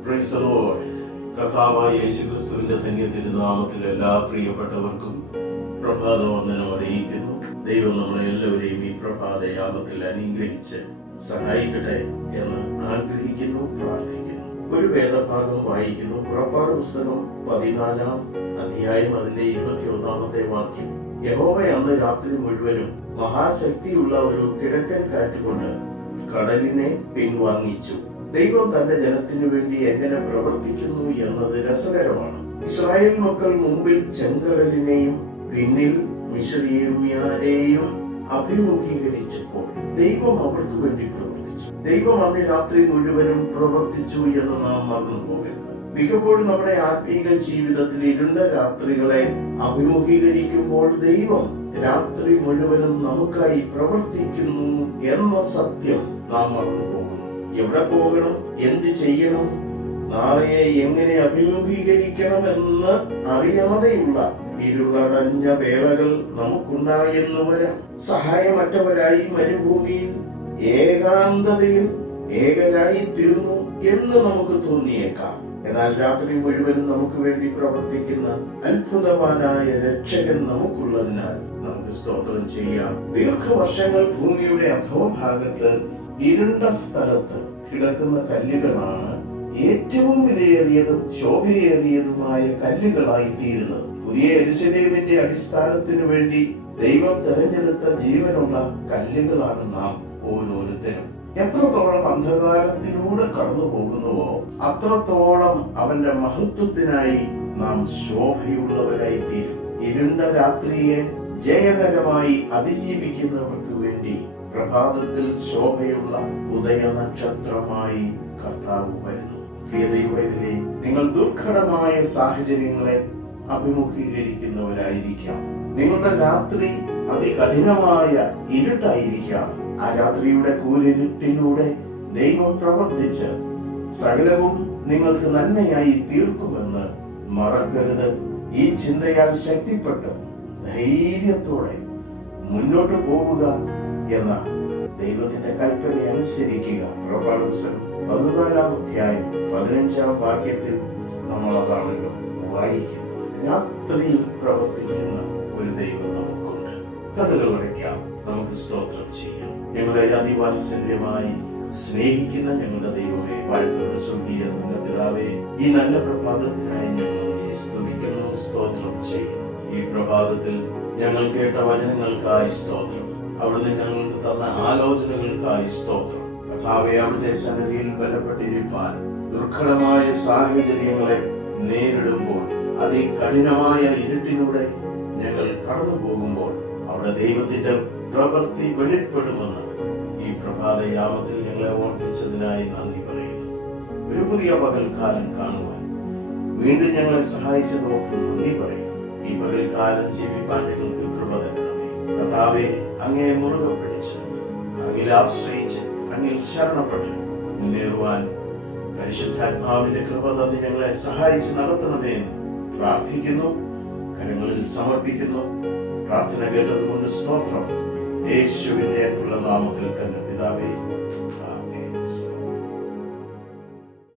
Lord. കർത്താവായ യേശുക്രിസ്തുവിന്റെ ധന്യത്തിന്റെ തിരുനാമത്തിൽ എല്ലാ പ്രിയപ്പെട്ടവർക്കും പ്രഭാത വന്ദനം അറിയിക്കുന്നു. ദൈവം നമ്മളെ എല്ലാവരെയും ഈ പ്രഭാത യാമത്തിൽ അനുഗ്രഹിച്ച് സഹായിക്കട്ടെ എന്ന് ആഗ്രഹിക്കുന്നു പ്രാർത്ഥിക്കുന്നു. ഒരു വേദഭാഗം വായിക്കുന്നു. പുറപ്പാട് പുസ്തകം പതിനാലാം അധ്യായം അതിന്റെ ഇരുപത്തി ഒന്നാമത്തെ വാക്യം. യഹോവ അന്ന് രാത്രി മുഴുവനും മഹാശക്തിയുള്ള ഒരു കിഴക്കൻ കാറ്റുകൊണ്ട് കടലിനെ പിൻവാങ്ങിച്ചു. ദൈവം തന്റെ ജനത്തിനു വേണ്ടി എങ്ങനെ പ്രവർത്തിക്കുന്നു എന്നത് രസകരമാണ്. ഇസ്രായേൽ മക്കൾ മുമ്പിൽ ചെങ്കടലിനെയും പിന്നിൽ മിശ്രീയന്മാരെയും അഭിമുഖീകരിച്ചപ്പോൾ ദൈവം അവർക്ക് വേണ്ടി പ്രവർത്തിച്ചു. ദൈവം അന്ന് രാത്രി മുഴുവനും പ്രവർത്തിച്ചു എന്ന് നാം മറന്നു പോകരുത് മിക്കപ്പോഴും നമ്മുടെ ആത്മീക ജീവിതത്തിൽ ഇരുണ്ട രാത്രികളെ അഭിമുഖീകരിക്കുമ്പോൾ ദൈവം രാത്രി മുഴുവനും നമുക്കായി പ്രവർത്തിക്കുന്നു എന്ന സത്യം നാം മറന്നു പോകുന്നു എവിടെ പോകണം? എന്ത് ചെയ്യണം? നാളെയെ എങ്ങനെ അഭിമുഖീകരിക്കണം എന്ന് അറിയാതെയുള്ള ഇരുളടഞ്ഞ വേളകൾ നമുക്കുണ്ടായെന്ന് വരാം. സഹായമറ്റവരായി മരുഭൂമിയിൽ ഏകാന്തതയിൽ ഏകരായി തീർന്നു എന്ന് നമുക്ക് തോന്നിയേക്കാം. എന്നാൽ രാത്രി മുഴുവൻ നമുക്ക് വേണ്ടി പ്രവർത്തിക്കുന്ന അത്ഭുതവാനായ രക്ഷകൻ നമുക്കുള്ളതിനാൽ നമുക്ക് സ്തോത്രം ചെയ്യാം. ദീർഘവർഷങ്ങൾ ഭൂമിയുടെ അധോഭാഗത്ത് ഇരുണ്ട സ്ഥലത്ത് കിടക്കുന്ന കല്ലുകളാണ് ഏറ്റവും വിലയേറിയതും ശോഭയേറിയതുമായ കല്ലുകളായി തീരുന്നത് പുതിയ എരുസലേമിന്റെ അടിസ്ഥാനത്തിനു വേണ്ടി ദൈവം തെരഞ്ഞെടുത്ത ജീവനുള്ള കല്ലുകളാണ് നാം ഓരോരുത്തരും. എത്രത്തോളം അന്ധകാരത്തിലൂടെ കടന്നു പോകുന്നുവോ അത്രത്തോളം അവന്റെ മഹത്വത്തിനായി നാം ശോഭയുള്ളവരായി തീരും ഇരുണ്ട രാത്രിയെ ജയകരമായി അതിജീവിക്കുന്നവർക്ക് വേണ്ടി പ്രഭാതത്തിൽ ശോഭയുള്ള ഉദയനക്ഷത്രമായി കർത്താവ് വരുന്നു. പ്രിയതയുവതിലെ നിങ്ങൾ ദുർഘടമായ സാഹചര്യങ്ങളെ അഭിമുഖീകരിക്കുന്നവരായിരിക്കാം. നിങ്ങളുടെ രാത്രി അതികഠിനമായ ഇരുട്ടായിരിക്കാം. ആ രാത്രിയുടെ കൂരിരുട്ടിലൂടെ ദൈവം പ്രവർത്തിച്ച് സകലവും നിങ്ങൾക്ക് നന്മയായി തീർക്കുമെന്ന് മറക്കരുത്. ഈ ചിന്തയാൽ ശക്തിപ്പെട്ട് ധൈര്യത്തോടെ മുന്നോട്ട് പോവുക എന്ന ദൈവത്തിന്റെ കൽപ്പന അനുസരിക്കുക. പുറപ്പാട് പുസ്തകം പതിനാലാം അധ്യായം പതിനഞ്ചാം വാക്യത്തിൽ നമ്മൾ അതാണല്ലോ വായിക്കുന്നത്. രാത്രിയിൽ പ്രവർത്തിക്കുന്ന അടയ്ക്കാം നമുക്ക് സ്തോത്രം ചെയ്യാം. ഞങ്ങളെ അതിവാത്സല്യമായി സ്നേഹിക്കുന്ന ഞങ്ങളുടെ ദൈവമേ വാഴ്ത്തോട് സ്വർഗീയ പിതാവേ ഈ നല്ല പ്രഭാതത്തിനായി ഞങ്ങൾ സ്തുതിക്കുന്നു സ്തോത്രം ചെയ്യുന്നു. ഈ പ്രഭാതത്തിൽ ഞങ്ങൾ കേട്ട വചനങ്ങൾക്കായി സ്തോത്രം. അവിടുന്ന് ഞങ്ങൾക്ക് തന്ന ആലോചനകൾക്കായി സ്തോത്രം. കഥാവെ അവിടുത്തെ സന്നിധിയിൽ ബലപ്പെട്ടിരിപ്പാൻ ദുർഘടമായ സാഹചര്യങ്ങളെ നേരിടുമ്പോൾ അതികഠിനമായ ഇരുട്ടിലൂടെ ഞങ്ങൾ കടന്നു പോകുമ്പോൾ അവിടെ ദൈവത്തിന്റെ പ്രവൃത്തി വെളിപ്പെടുമെന്ന് ഈ പ്രഭാത യാമത്തിൽ ഞങ്ങളെ ഓർപ്പിച്ചതിനായി നന്ദി പറയുന്നു. ഒരു പുതിയ പകൽക്കാലം കാണുവാൻ വീണ്ടും ഞങ്ങളെ സഹായിച്ചതോർത്ത് നന്ദി പറയുന്നു. ഈ പകൽക്കാലം ജീവിപ്പാൻ ഞങ്ങൾക്ക് കൃപ തരണമേ. കഥാവെ അങ്ങേ മുറുകെ പിടിച്ച് അങ്ങിൽ ആശ്രയിച്ച് അങ്ങിൽ ശരണപ്പെട്ട് മുന്നേറുവാൻ പരിശുദ്ധാത്മാവിന്റെ കൃപ തന്ന് ഞങ്ങളെ സഹായിച്ച് നടത്തണമേ എന്ന് പ്രാർത്ഥിക്കുന്നു. കരങ്ങളിൽ സമർപ്പിക്കുന്നു. പ്രാർത്ഥന കേട്ടതുകൊണ്ട് സ്തോത്രം. യേശുവിന്റെ അൻപുള്ള നാമത്തിൽ തന്നെ പിതാവേ